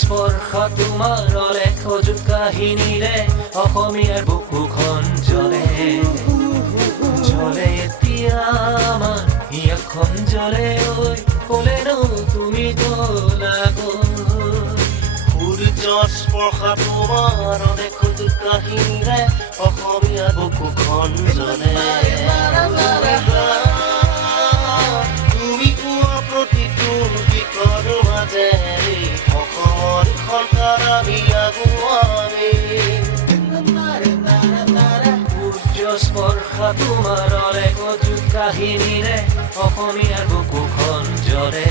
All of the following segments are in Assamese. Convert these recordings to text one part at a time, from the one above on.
স্পৰ্শ তোমাৰ অলেখ অযুত কাহিনীৰে অসমীয়াৰ বুকুখন জ্বলে জ্বলে এতিয়া আমাৰ হিয়াখন জ্বলে ঐ ক'লেনো তুমি গ'লাগৈ সূৰ্য স্পৰ্শ তোমাৰ অলেখ অযুত কাহিনীৰে অসমীয়াৰ বুকুখন জ্বলে তুমি কোৱা প্ৰতিটো গীতৰ মাজেৰে অসমৰ সন্তান আমি আগুৱামে সূৰ্য স্পৰ্শ তোমাৰ অলেখ অযুত কাহিনীৰে অসমীয়াৰ বুকুখন জ্বলে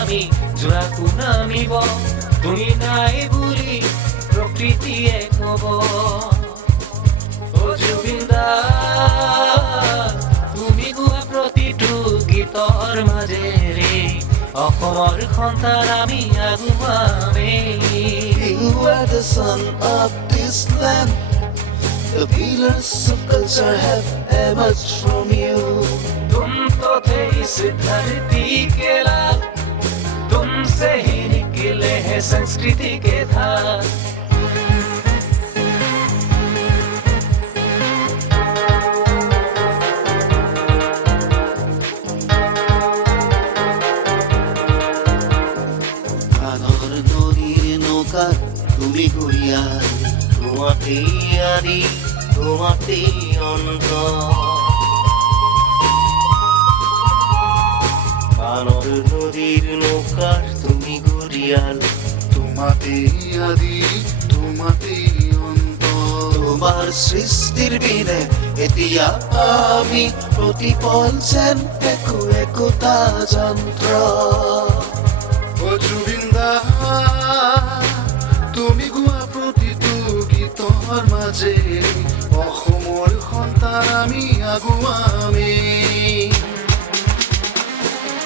আমি জোৰাকো নামিব তুমি নাই বুলি প্ৰকৃতিয়ে ক'ব অ জুবিন দা তুমি গোৱা প্ৰতিটো গীতৰ মাজেৰে অসমৰ সন্তান আমি আগুৱামে You are the son of this land. The pillars of culture have emerged from you. तुम तो थे इस धरती के लाल तुमसे ही निकले हैं संस्कृति के धार Kanor nodir noka tumi gurial Tumate adi tumate onto Kanor nodir noka tumi gurial Tumate adi tumate onto Tomar সৃষ্টিৰ বিনে এতিয়া আমি প্ৰতিপল যেন একোটা যন্ত্ৰ ও জুবিন দা তুমি গোৱা প্ৰতিটো গীতৰ মাজে অসমৰ সন্তান আমি আগুৱামে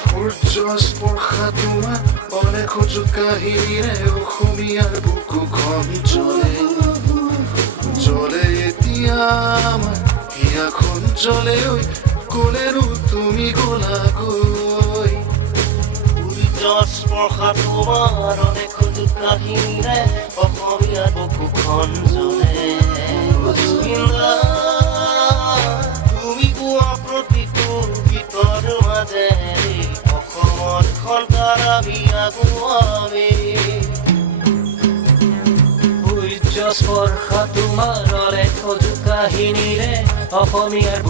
সূৰ্য স্পৰ্শ তোমাৰ অলেখ অযুত কাহিনীৰে অসমীয়াৰ বুকুখন জ্বলে জ্বলে এতিয়া আমাৰ হিয়াখন জ্বলে ঐ ক'লেনো তুমি গ'লাগৈ স্পৰ্শ তোমাৰ অলেখ অযুত কাহিনীৰে অসমীয়াৰ বুকুখন জ্বলে তুমি কোৱা প্ৰতিটো গীতৰ মাজেৰে অসমৰ সন্তান আমি আগুৱামে সূৰ্য স্পৰ্শ তোমাৰ অলেখ অযুত কাহিনীৰে অসমীয়াৰ